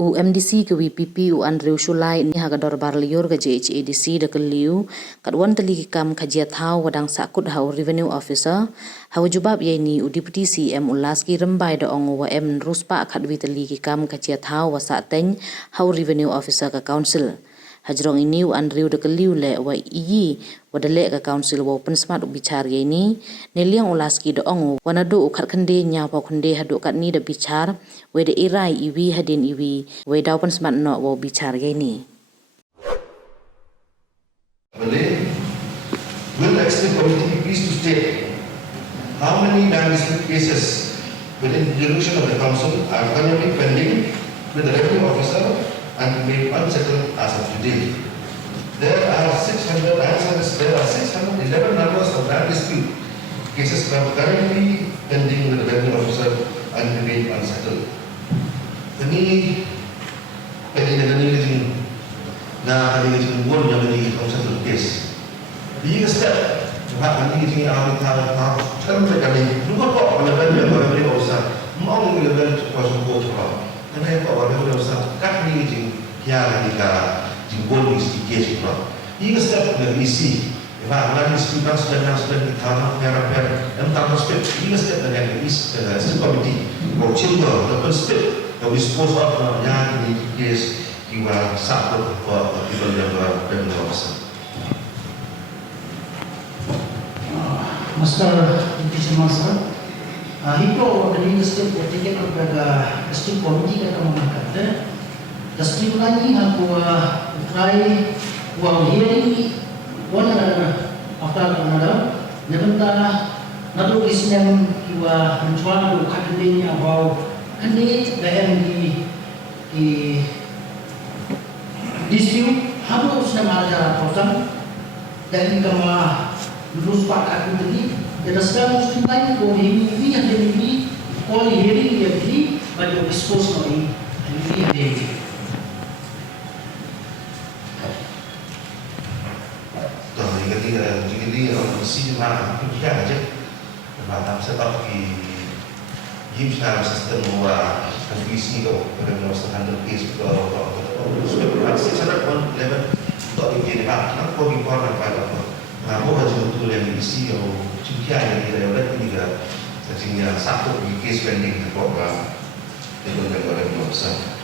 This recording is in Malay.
UMDC ke WPP Andrew Shulai ni hagador barliur ke JHADC de keliu kat wan teli kam kajiat hau wadang sakut hau revenue officer hau jubab ye ni Deputy CM Ulaski rembai de ong WM ruspa kat wi teli kam kajiat hau wasa teng hau revenue officer ke council hajrong ini Andrew de keliu le wa iyi wadale ke council wa open smart bicar ye ni neliang Ulaski de ong wanadu kat kende nya pa kende hadu kat ni de bicar we de irai iwi hadin iwi we da open smart no wa bicar ye ni Will the expert committee be pleased to state how many land dispute cases within the jurisdiction of the council are currently pending with the revenue officer and remain unsettled as of today? There are 611 numbers of land dispute cases currently pending with the revenue officer and remain unsettled. Ini pending dengan ini na kali ini pun yang menjadi unsettled case. Dia step bahkan ini tinggi amat tahu kan mereka ni lupa kok level yang revenue officer mau level kuasa kuasa karena apa revenue officer kat ni jing kia ketika jimbol mesti case pula. Ia step dari isi, bahkan di sekitar sedang ditambah per dan tambah step. Ia step dari isi dari komiti, kalau chamber dapat step, kalau dispose of yang ini case juga satu people yang revenue officer. Master Deputy Master, hippo dari step ketika kepada step komiti yang mengangkat. Step lagi aku try while hearing one another after another. Nebenta nado isnem kiwa mencuat do kadenya about kandid dahem di dispute habu usna maraja program dan kama lulus pakat tadi dan sekarang mesti lain ko ini yang jadi all hearing jadi bagi dispose no ini ada jadi isi mana kerja aja macam sebab di secara sistem bahwa visi itu benar-benar standar case kalau sudah secara pun level untuk begini pak nak kau import apa nah kau harus betul yang isi atau kerja yang dia dapat juga sehingga satu case pending program itu yang boleh besar.